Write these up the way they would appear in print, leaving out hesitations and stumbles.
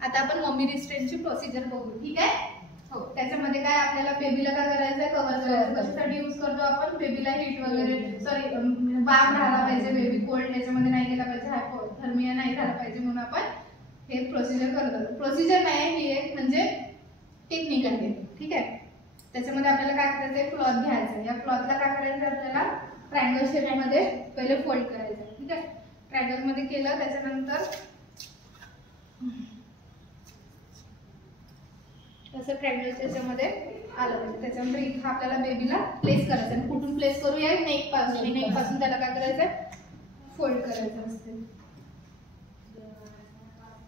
आता आपण mummy रिस्ट्रेनची procedure बघू, ठीक आहे? हो, त्याच्यामध्ये काय आपल्याला बेबीला काय करायचंय, कव्हर करायचं. कशासाठी यूज करतो आपण? बेबीला हीट वगैरे सॉरी वाफ राहायला पाहिजे, बेबी कोल्ड याच्यामध्ये नाही गेला पाहिजे, हायपोथर्मिया नाही झाला पाहिजे म्हणून आपण हे प्रोसिजर करतो. प्रोसिजर नाही, ही एक म्हणजे टेक्निक आहे, ठीक आहे? त्याच्यामध्ये आपल्याला काय करायचंय, क्लॉथ घ्यायचं. या क्लॉथला काय करायचं आपल्याला ट्रायंगल शेपमध्ये पहिले फोल्ड करायचं, ठीक आहे? ट्रायंगल मध्ये केलं, त्याच्यानंतर असं ट्रायंगल त्याच्यामध्ये आलं पाहिजे. त्याच्यानंतर इथं आपल्याला बेबीला प्लेस करायचं आणि कुठून प्लेस करूया, नेक पासून. नेक पासून त्याला काय करायचंय, फोल्ड करायचं असते.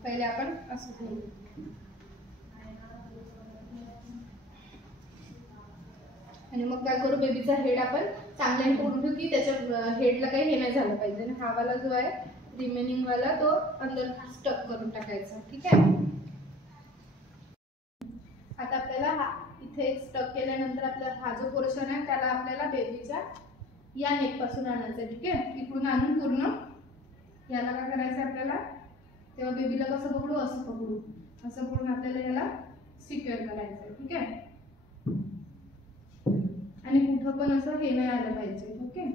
पहिले आपण असं करू आणि मग काय करू, बेबीचा हेड आपण चांगल्याने पकडून ठेवू की त्याच्या हेडला काही हे नाही झालं पाहिजे. आणि हा वाला जो आहे रिमेनिंग वाला तो अंदर स्टक करून टाकायचा, ठीक आहे? आता आपल्याला हा इथे स्टक केल्यानंतर आपला हा जो पोर्शन आहे त्याला आपल्याला बेबीच्या या नेक पासून आणायचं, ठीक आहे? इकडून आणून पूर्ण याला काय करायचं आपल्याला, तेव्हा बेबीला कसं पकडू, असं पकडू, असं पकडून आपल्याला याला सिक्युअर करायचं, ठीक आहे? आणि कुठं पण असं हे नाही आलं पाहिजे, ओके?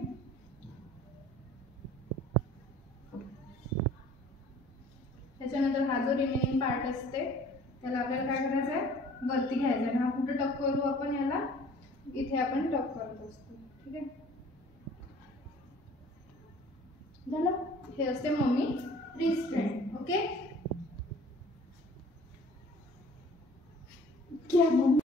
त्याच्यानंतर हा जो रिमेनिंग पार्ट असते त्याला आपल्याला काय करायचं आहे, वरती घ्यायचा आहे. हा कुठं टक करू आपण, याला इथे आपण टक करत असतो, ठीक आहे? झालं, हे असते मम्मी रिस्ट्रेन, ओके? क्या मम्मी